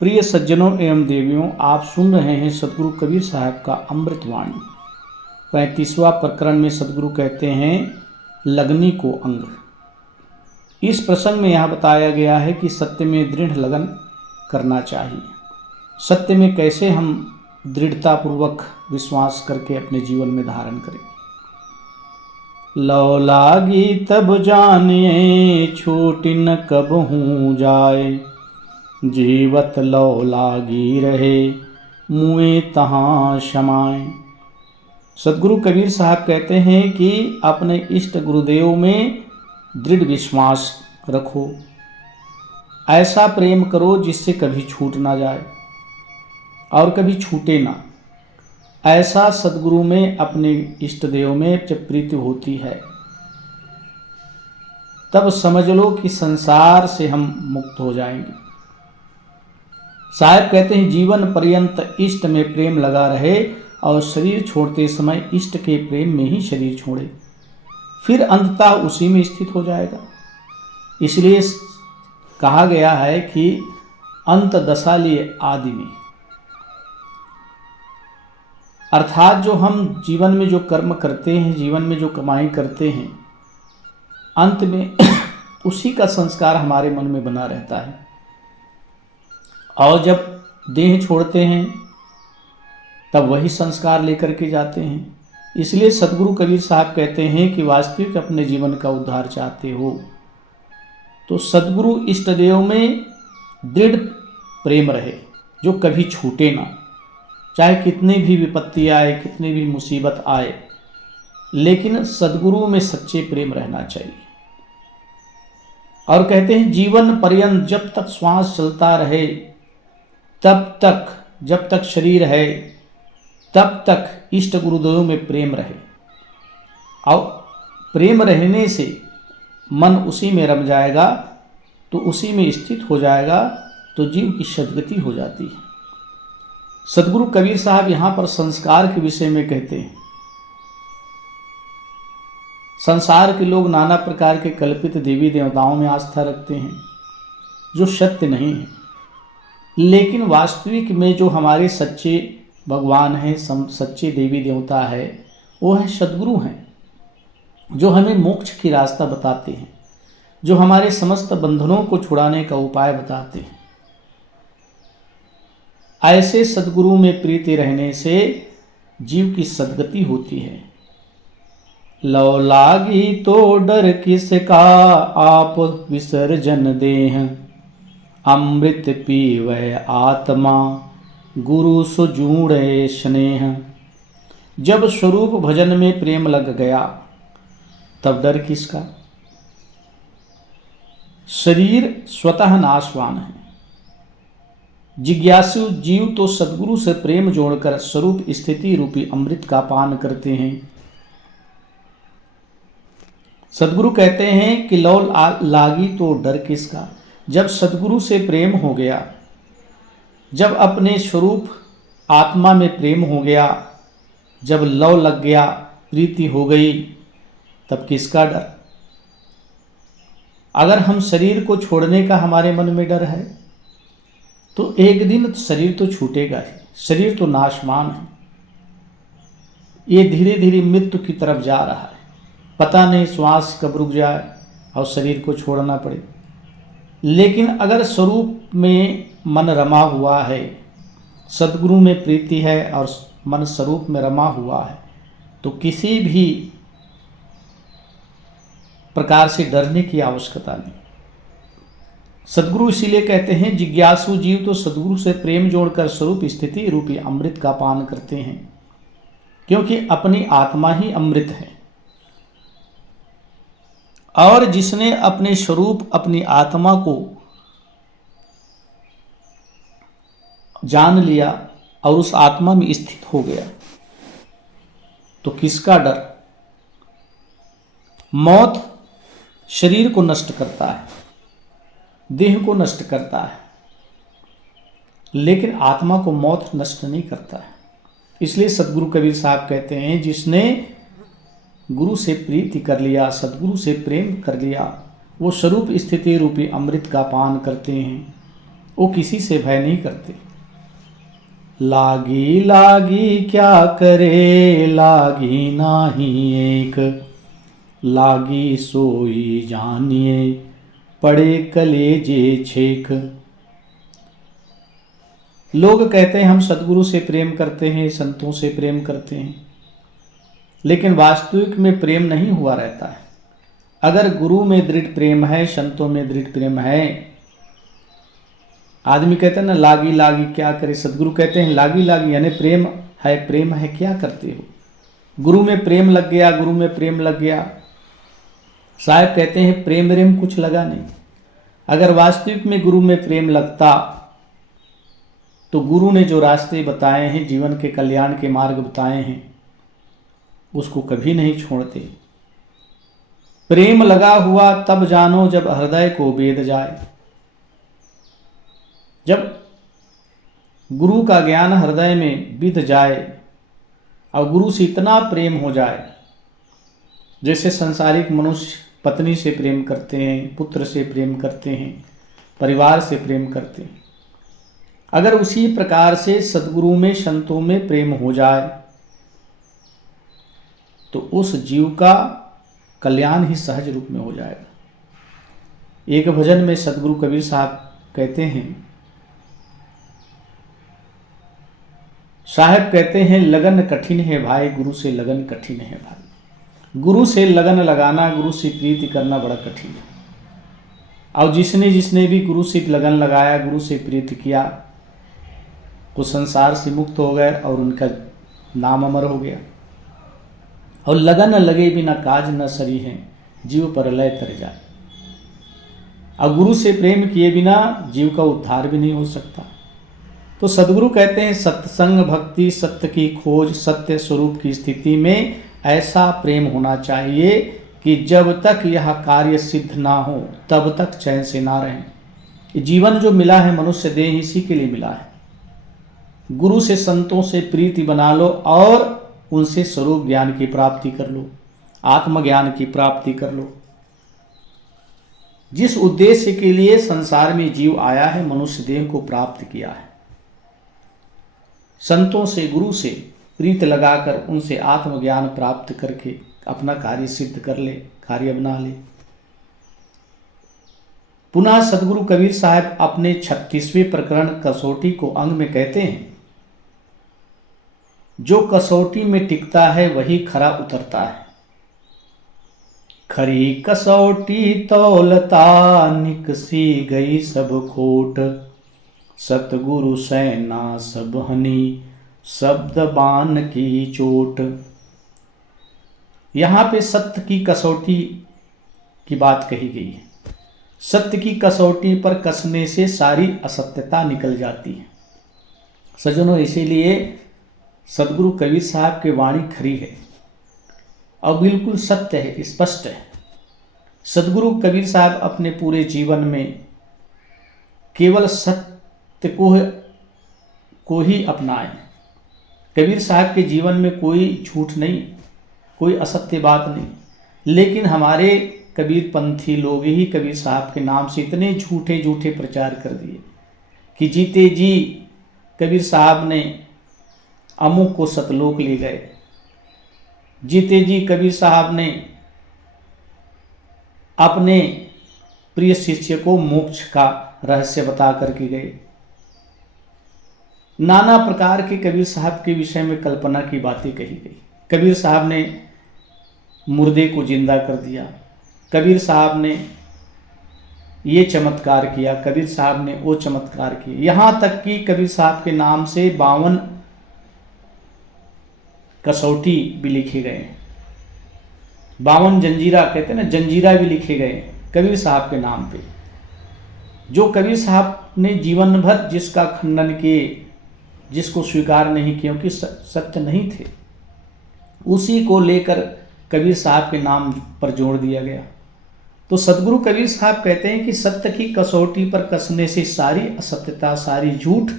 प्रिय सज्जनों एवं देवियों, आप सुन रहे हैं सदगुरु कबीर साहब का अमृतवाणी। 35वां प्रकरण में सदगुरु कहते हैं लगनी को अंग। इस प्रसंग में यह बताया गया है कि सत्य में दृढ़ लगन करना चाहिए। सत्य में कैसे हम दृढ़तापूर्वक विश्वास करके अपने जीवन में धारण करें। लौ लागी तब जानिए छूटी न कब हूँ जाए, जीवत लौ लागी रहे मुए तहाँ शमाए। सदगुरु कबीर साहब कहते हैं कि अपने इष्ट गुरुदेव में दृढ़ विश्वास रखो, ऐसा प्रेम करो जिससे कभी छूट ना जाए और कभी छूटे ना। ऐसा सदगुरु में अपने इष्ट देव में जब प्रीति होती है तब समझ लो कि संसार से हम मुक्त हो जाएंगे। साहब कहते हैं जीवन पर्यंत इष्ट में प्रेम लगा रहे और शरीर छोड़ते समय इष्ट के प्रेम में ही शरीर छोड़े, फिर अंततः उसी में स्थित हो जाएगा। इसलिए कहा गया है कि अंत दशा लिए आदि में, अर्थात जो हम जीवन में जो कर्म करते हैं, जीवन में जो कमाई करते हैं, अंत में उसी का संस्कार हमारे मन में बना रहता है। और जब देह छोड़ते हैं तब वही संस्कार लेकर के जाते हैं। इसलिए सदगुरु कबीर साहब कहते हैं कि वास्तविक अपने जीवन का उद्धार चाहते हो तो सदगुरु इष्ट देव में दृढ़ प्रेम रहे जो कभी छूटे ना। चाहे कितनी भी विपत्ति आए, कितनी भी मुसीबत आए, लेकिन सदगुरु में सच्चे प्रेम रहना चाहिए। और कहते हैं जीवन पर्यंत जब तक श्वास चलता रहे तब तक, जब तक शरीर है तब तक इष्ट गुरुदेव में प्रेम रहे। और प्रेम रहने से मन उसी में रम जाएगा तो उसी में स्थित हो जाएगा तो जीव की सद्गति हो जाती है। सदगुरु कबीर साहब यहाँ पर संस्कार के विषय में कहते हैं। संसार के लोग नाना प्रकार के कल्पित देवी देवताओं में आस्था रखते हैं जो सत्य नहीं है, लेकिन वास्तविक में जो हमारे सच्चे भगवान हैं, सच्चे देवी देवता है, वो हैं सदगुरु हैं, जो हमें मोक्ष की रास्ता बताते हैं, जो हमारे समस्त बंधनों को छुड़ाने का उपाय बताते हैं। ऐसे सदगुरु में प्रीति रहने से जीव की सद्गति होती है। लौ लागी तो डर किसका आप विसर्जन देह, अमृत पीवै आत्मा गुरु सो जूड़े स्नेह। जब स्वरूप भजन में प्रेम लग गया तब डर किसका। शरीर स्वतः नाशवान है। जिज्ञासु जीव तो सदगुरु से प्रेम जोड़कर स्वरूप स्थिति रूपी अमृत का पान करते हैं। सदगुरु कहते हैं कि लौ लागी तो डर किसका। जब सदगुरु से प्रेम हो गया, जब अपने स्वरूप आत्मा में प्रेम हो गया, जब लौ लग गया, प्रीति हो गई, तब किसका डर। अगर हम शरीर को छोड़ने का हमारे मन में डर है तो एक दिन शरीर तो छूटेगा ही। शरीर तो नाशवान है, ये धीरे धीरे मृत्यु की तरफ जा रहा है। पता नहीं श्वास कब रुक जाए और शरीर को छोड़ना पड़े। लेकिन अगर स्वरूप में मन रमा हुआ है, सदगुरु में प्रीति है और मन स्वरूप में रमा हुआ है, तो किसी भी प्रकार से डरने की आवश्यकता नहीं। सदगुरु इसीलिए कहते हैं जिज्ञासु जीव तो सदगुरु से प्रेम जोड़कर स्वरूप स्थिति रूपी अमृत का पान करते हैं, क्योंकि अपनी आत्मा ही अमृत है। और जिसने अपने स्वरूप, अपनी आत्मा को जान लिया और उस आत्मा में स्थित हो गया तो किसका डर। मौत शरीर को नष्ट करता है, देह को नष्ट करता है, लेकिन आत्मा को मौत नष्ट नहीं करता है। इसलिए सदगुरु कबीर साहब कहते हैं जिसने गुरु से प्रीति कर लिया, सदगुरु से प्रेम कर लिया, वो स्वरूप स्थिति रूपी अमृत का पान करते हैं वो किसी से भय नहीं करते। लागी लागी क्या करे, लागी नाही एक, लागी सोई जानिए, पड़े कलेजे छेक। लोग कहते हैं हम सदगुरु से प्रेम करते हैं, संतों से प्रेम करते हैं, लेकिन वास्तविक में प्रेम नहीं हुआ रहता है। अगर गुरु में दृढ़ प्रेम है, संतों में दृढ़ प्रेम है, आदमी कहते हैं ना लागी लागी क्या करे, सदगुरु कहते हैं लागी लागी यानी प्रेम है क्या करते हो। गुरु में प्रेम लग गया, गुरु में प्रेम लग गया। साहब कहते हैं प्रेम प्रेम कुछ लगा नहीं। अगर वास्तविक में गुरु में प्रेम लगता तो गुरु ने जो रास्ते बताए हैं, जीवन के कल्याण के मार्ग बताए हैं, उसको कभी नहीं छोड़ते। प्रेम लगा हुआ तब जानो जब हृदय को वेद जाए। जब गुरु का ज्ञान हृदय में विद जाए और गुरु से इतना प्रेम हो जाए, जैसे संसारिक मनुष्य पत्नी से प्रेम करते हैं, पुत्र से प्रेम करते हैं, परिवार से प्रेम करते हैं, अगर उसी प्रकार से सद्गुरु में संतों में प्रेम हो जाए तो उस जीव का कल्याण ही सहज रूप में हो जाएगा। एक भजन में सद्गुरु कबीर साहब कहते हैं, साहब कहते हैं लगन कठिन है भाई, गुरु से लगन कठिन है भाई। गुरु से लगन लगाना, गुरु से प्रीति करना बड़ा कठिन है। और जिसने भी गुरु से लगन लगाया, गुरु से प्रीति किया, वो संसार से मुक्त हो गए और उनका नाम अमर हो गया। और लगन लगे बिना काज न सरी है, जीव पर लय तर जाए। और गुरु से प्रेम किए बिना जीव का उद्धार भी नहीं हो सकता। तो सद्गुरु कहते हैं सत्संग भक्ति सत्य की खोज, सत्य स्वरूप की स्थिति में ऐसा प्रेम होना चाहिए कि जब तक यह कार्य सिद्ध ना हो तब तक चैन से ना रहें। जीवन जो मिला है मनुष्य देह इसी के लिए मिला है। गुरु से संतों से प्रीति बना लो और उनसे स्वरूप ज्ञान की प्राप्ति कर लो, आत्मज्ञान की प्राप्ति कर लो। जिस उद्देश्य के लिए संसार में जीव आया है, मनुष्य देह को प्राप्त किया है, संतों से गुरु से प्रीत लगाकर उनसे आत्मज्ञान प्राप्त करके अपना कार्य सिद्ध कर ले, कार्य बना ले। पुनः सदगुरु कबीर साहब अपने 36वें प्रकरण कसौटी को अंग में कहते हैं, जो कसौटी में टिकता है वही खरा उतरता है। खरी कसौटी तौलता निकसी गई सब खोट, सतगुरु सैना सब हनी शब्द बाण की चोट। यहाँ पे सत्य की कसौटी की बात कही गई है। सत्य की कसौटी पर कसने से सारी असत्यता निकल जाती है। सज्जनों, इसीलिए सदगुरु कबीर साहब की वाणी खरी है और बिल्कुल सत्य है, स्पष्ट है। सदगुरु कबीर साहब अपने पूरे जीवन में केवल सत्य को ही अपनाए। कबीर साहब के जीवन में कोई झूठ नहीं, कोई असत्य बात नहीं, लेकिन हमारे कबीर पंथी लोग ही कबीर साहब के नाम से इतने झूठे झूठे प्रचार कर दिए कि जीते जी कबीर साहब ने अमुक को सतलोक ले गए, जीते जी कबीर साहब ने अपने प्रिय शिष्य को मोक्ष का रहस्य बता करके गए। नाना प्रकार के कबीर साहब के विषय में कल्पना की बातें कही गई। कबीर साहब ने मुर्दे को जिंदा कर दिया, कबीर साहब ने ये चमत्कार किया, कबीर साहब ने वो चमत्कार किए। यहाँ तक कि कबीर साहब के नाम से 52 कसौटी भी लिखे गए, 52 जंजीरा कहते हैं ना, जंजीरा भी लिखे गए कबीर साहब के नाम पे। जो कबीर साहब ने जीवन भर जिसका खंडन किए, जिसको स्वीकार नहीं किया, क्योंकि सत्य नहीं थे, उसी को लेकर कबीर साहब के नाम पर जोड़ दिया गया। तो सदगुरु कबीर साहब कहते हैं कि सत्य की कसौटी पर कसने से सारी असत्यता, सारी झूठ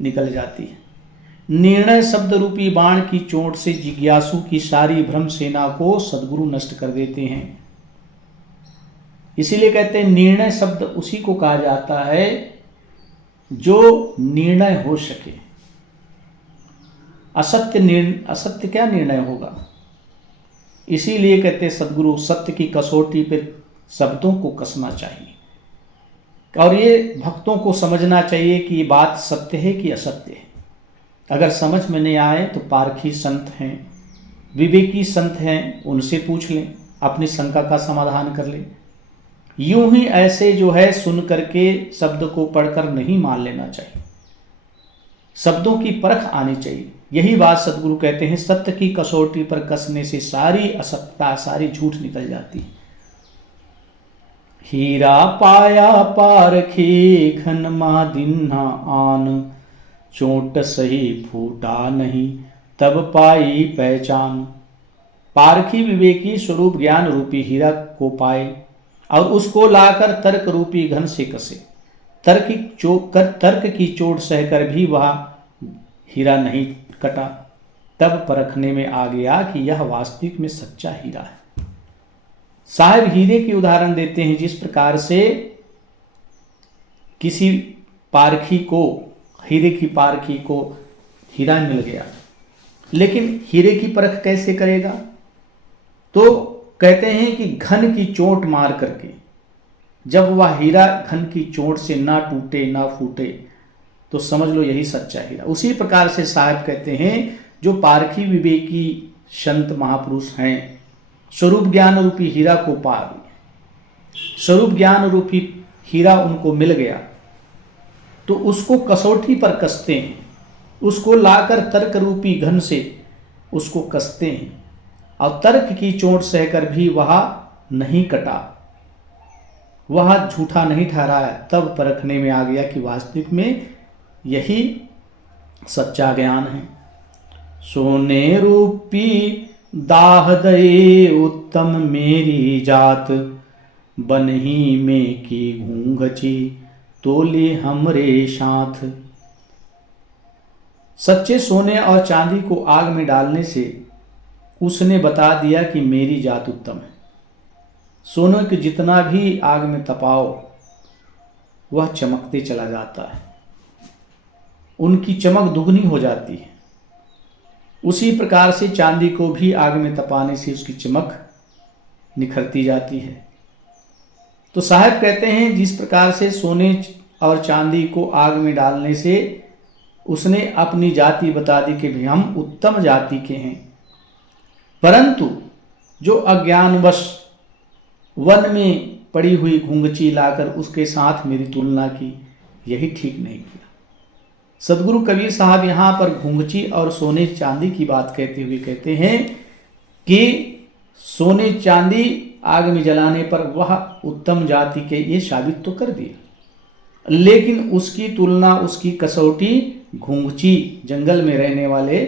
निकल जाती है। निर्णय शब्द रूपी बाण की चोट से जिज्ञासु की सारी भ्रम सेना को सदगुरु नष्ट कर देते हैं। इसीलिए कहते हैं निर्णय शब्द उसी को कहा जाता है जो निर्णय हो सके। असत्य क्या निर्णय होगा। इसीलिए कहते सदगुरु, सत्य की कसौटी पर शब्दों को कसना चाहिए और ये भक्तों को समझना चाहिए कि ये बात सत्य है कि असत्य है। अगर समझ में नहीं आए तो पारखी संत हैं, विवेकी संत हैं, उनसे पूछ लें, अपनी शंका का समाधान कर लें। यूं ही ऐसे जो है सुन करके शब्द को पढ़कर नहीं मान लेना चाहिए, शब्दों की परख आनी चाहिए। यही बात सदगुरु कहते हैं, सत्य की कसौटी पर कसने से सारी असत्यता, सारी झूठ निकल जाती है। हीरा पाया पारखी घन मादिन्हा आन, चोट सही फूटा नहीं तब पाई पहचान। पारखी विवेकी स्वरूप ज्ञान रूपी हीरा को पाए और उसको लाकर तर्क रूपी घन से कसे। तर्क की चोट सहकर भी वह हीरा नहीं कटा, तब परखने में आ गया कि यह वास्तविक में सच्चा हीरा है। साहब हीरे की उदाहरण देते हैं, जिस प्रकार से किसी पारखी को, हीरे की पारखी को हीरा मिल गया, लेकिन हीरे की परख कैसे करेगा। तो कहते हैं कि घन की चोट मार करके, जब वह हीरा घन की चोट से ना टूटे ना फूटे तो समझ लो यही सच्चा हीरा। उसी प्रकार से साहब कहते हैं, जो पारखी विवेकी संत महापुरुष हैं, स्वरूप ज्ञान रूपी हीरा को पा लिए, स्वरूप ज्ञान रूपी हीरा उनको मिल गया, तो उसको कसौटी पर कसते हैं, उसको लाकर तर्क रूपी घन से उसको कसते हैं और तर्क की चोट सहकर भी वह नहीं कटा, वह झूठा नहीं ठहराया। तब परखने में आ गया कि वास्तविक में यही सच्चा ज्ञान है। सोने रूपी दाह दये उत्तम मेरी जात, बनही में की घूंघची तोले हमरे साथ। सच्चे सोने और चांदी को आग में डालने से उसने बता दिया कि मेरी जात उत्तम है। सोने के जितना भी आग में तपाओ वह चमकते चला जाता है, उनकी चमक दुगनी हो जाती है। उसी प्रकार से चांदी को भी आग में तपाने से उसकी चमक निखरती जाती है। तो साहब कहते हैं, जिस प्रकार से सोने और चांदी को आग में डालने से उसने अपनी जाति बता दी कि भी हम उत्तम जाति के हैं, परंतु जो अज्ञानवश वन में पड़ी हुई घुंघची लाकर उसके साथ मेरी तुलना की, यही ठीक नहीं किया। सदगुरु कबीर साहब यहाँ पर घुंघची और सोने चांदी की बात कहते हुए कहते हैं कि सोने चांदी आग में जलाने पर वह उत्तम जाति के ये साबित तो कर दिया, लेकिन उसकी तुलना, उसकी कसौटी घुंघची, जंगल में रहने वाले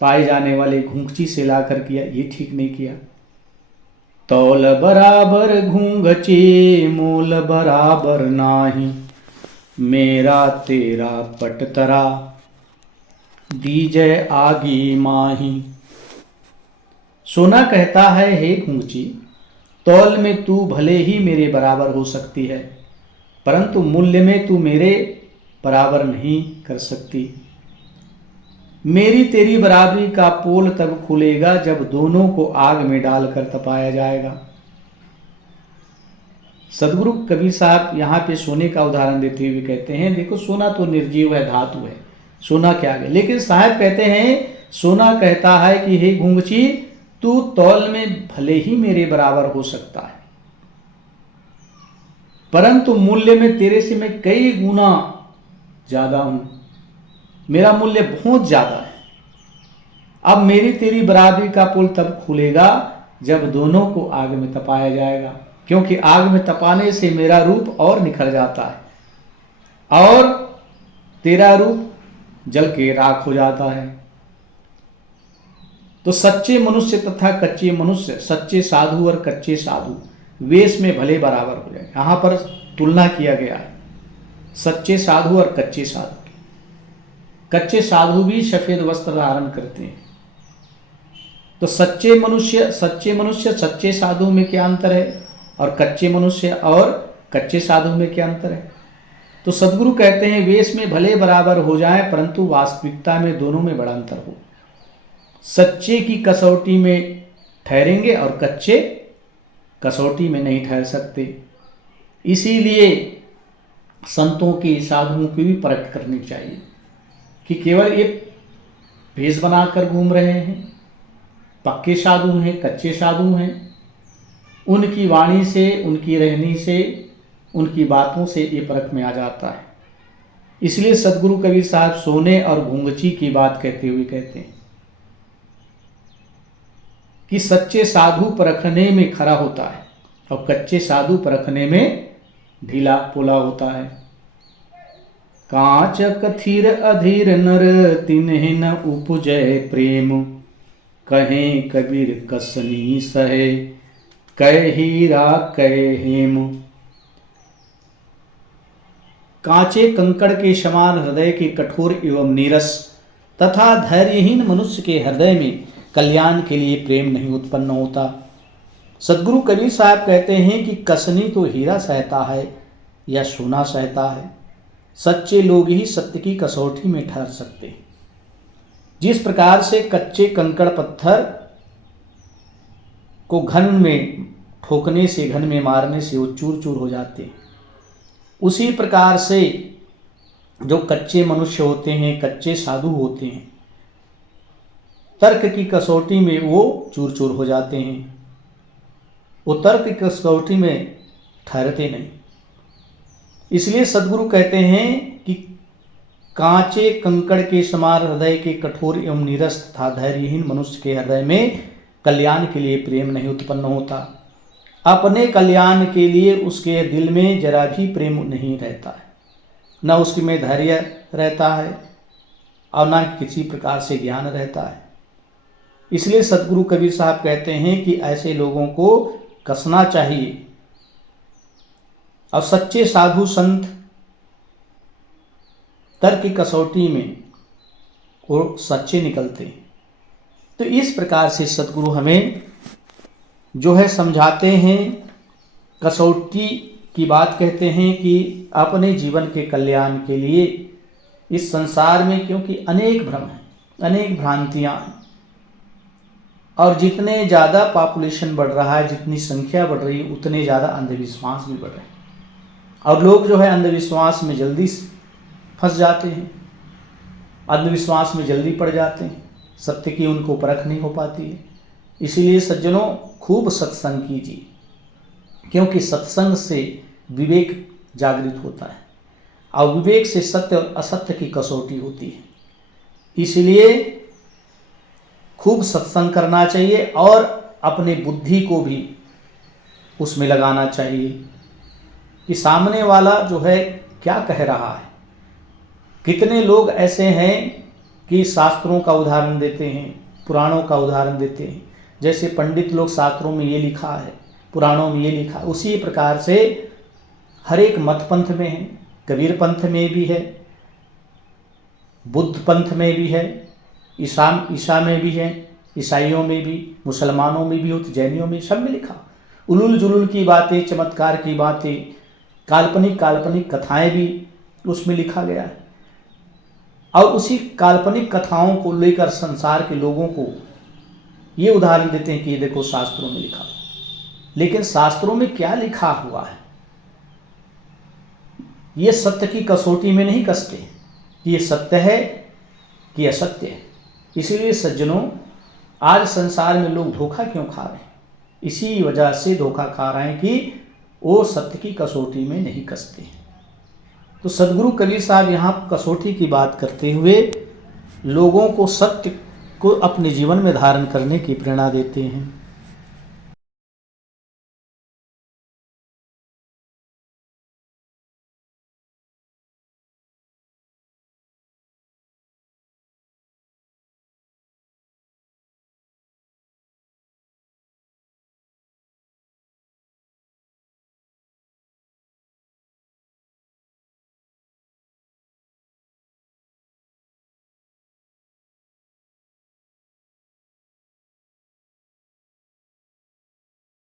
पाए जाने वाले घुंघची से लाकर किया, ये ठीक नहीं किया। तौल बराबर घुंघची मोल बराबर नाही, मेरा तेरा पटतरा दीजय आगी माही। सोना कहता है, हे घुंघची, तौल में तू भले ही मेरे बराबर हो सकती है, परंतु मूल्य में तू मेरे बराबर नहीं कर सकती। मेरी तेरी बराबरी का पोल तब खुलेगा जब दोनों को आग में डालकर तपाया जाएगा। सदगुरु कबीर साहब यहाँ पे सोने का उदाहरण देते हुए कहते हैं, देखो सोना तो निर्जीव है, धातु है, सोना क्या है, लेकिन साहब कहते हैं, सोना कहता है कि हे घुंघची, तू तौल में भले ही मेरे बराबर हो सकता है, परंतु मूल्य में तेरे से मैं कई गुना ज्यादा हूं, मेरा मूल्य बहुत ज्यादा है। अब मेरी तेरी बराबरी का पुल तब खुलेगा जब दोनों को आग में तपाया जाएगा, क्योंकि आग में तपाने से मेरा रूप और निखर जाता है और तेरा रूप जल के राख हो जाता है। तो सच्चे मनुष्य तथा कच्चे मनुष्य, सच्चे साधु और कच्चे साधु वेश में भले बराबर हो जाए। यहां पर तुलना किया गया है सच्चे साधु और कच्चे साधु की। कच्चे साधु भी सफेद वस्त्र धारण करते हैं, तो सच्चे मनुष्य सच्चे साधु में क्या अंतर है और कच्चे मनुष्य और कच्चे साधु में क्या अंतर है। तो सदगुरु कहते हैं वेश में भले बराबर हो जाएं परंतु वास्तविकता में दोनों में बड़ा अंतर हो। सच्चे की कसौटी में ठहरेंगे और कच्चे कसौटी में नहीं ठहर सकते। इसीलिए संतों की, साधुओं की भी परख करनी चाहिए कि केवल ये भेष बनाकर घूम रहे हैं, पक्के साधु हैं, कच्चे साधु हैं। उनकी वाणी से, उनकी रहनी से, उनकी बातों से ये परख में आ जाता है। इसलिए सदगुरु कबीर साहब सोने और घुंघची की बात कहते हुए कहते हैं कि सच्चे साधु परखने में खरा होता है और कच्चे साधु परखने में ढीला पोला होता है। कांच कथीर अधीर नर तिन्हि न उपजय प्रेम, कहें कबीर कसनी सहे कह हीरा कह हेम। कांचे कंकड़ के समान हृदय के कठोर एवं नीरस तथा धैर्यहीन मनुष्य के हृदय में कल्याण के लिए प्रेम नहीं उत्पन्न होता। सदगुरु कबीर साहब कहते हैं कि कसनी तो हीरा सहता है या सोना सहता है, सच्चे लोग ही सत्य की कसौटी में ठहर सकते हैं। जिस प्रकार से कच्चे कंकड़ पत्थर को घन में ठोकने से, घन में मारने से वो चूर चूर हो जाते हैं, उसी प्रकार से जो कच्चे मनुष्य होते हैं, कच्चे साधु होते हैं, तर्क की कसौटी में वो चूर चूर हो जाते हैं। वो तर्क की कसौटी में ठहरते नहीं। इसलिए सदगुरु कहते हैं कि कांचे कंकड़ के समान हृदय के कठोर एवं नीरस तथा धैर्यहीन मनुष्य के हृदय में कल्याण के लिए प्रेम नहीं उत्पन्न होता। अपने कल्याण के लिए उसके दिल में जरा भी प्रेम नहीं रहता है, न उसके में धैर्य रहता है और न किसी प्रकार से ज्ञान रहता है। इसलिए सदगुरु कबीर साहब कहते हैं कि ऐसे लोगों को कसना चाहिए और सच्चे साधु संत तर्क की कसौटी में वो सच्चे निकलते हैं। तो इस प्रकार से सदगुरु हमें जो है समझाते हैं, कसौटी की बात कहते हैं कि अपने जीवन के कल्याण के लिए इस संसार में, क्योंकि अनेक भ्रम हैं, अनेक भ्रांतियां हैं और जितने ज़्यादा पॉपुलेशन बढ़ रहा है, जितनी संख्या बढ़ रही है, उतने ज़्यादा अंधविश्वास भी बढ़ रहे हैं और लोग जो है अंधविश्वास में जल्दी फंस जाते हैं, अंधविश्वास में जल्दी पड़ जाते हैं, सत्य की उनको परख नहीं हो पाती है। इसीलिए सज्जनों खूब सत्संग कीजिए, क्योंकि सत्संग से विवेक जागृत होता है और विवेक से सत्य और असत्य की कसौटी होती है। इसलिए खूब सत्संग करना चाहिए और अपने बुद्धि को भी उसमें लगाना चाहिए कि सामने वाला जो है क्या कह रहा है। कितने लोग ऐसे हैं कि शास्त्रों का उदाहरण देते हैं, पुराणों का उदाहरण देते हैं, जैसे पंडित लोग शास्त्रों में ये लिखा है, पुराणों में ये लिखा, उसी प्रकार से हर एक मत पंथ में है। कबीर पंथ में भी है, बुद्ध पंथ में भी है, ईसा में भी है, ईसाइयों में भी, मुसलमानों में भी हो, तो जैनियों में, सब में लिखा। उलूल जुलूल की बातें, चमत्कार की बातें, काल्पनिक कथाएं भी उसमें लिखा गया है और उसी काल्पनिक कथाओं को लेकर संसार के लोगों को ये उदाहरण देते हैं कि ये देखो शास्त्रों में लिखा। लेकिन शास्त्रों में क्या लिखा हुआ है ये सत्य की कसौटी में नहीं कसते कि ये सत्य है कि असत्य है। इसीलिए सज्जनों, आज संसार में लोग धोखा क्यों खा रहे हैं? इसी वजह से धोखा खा रहे हैं कि वो सत्य की कसौटी में नहीं कसते। तो सदगुरु कबीर साहब यहाँ कसौटी की बात करते हुए लोगों को सत्य को अपने जीवन में धारण करने की प्रेरणा देते हैं।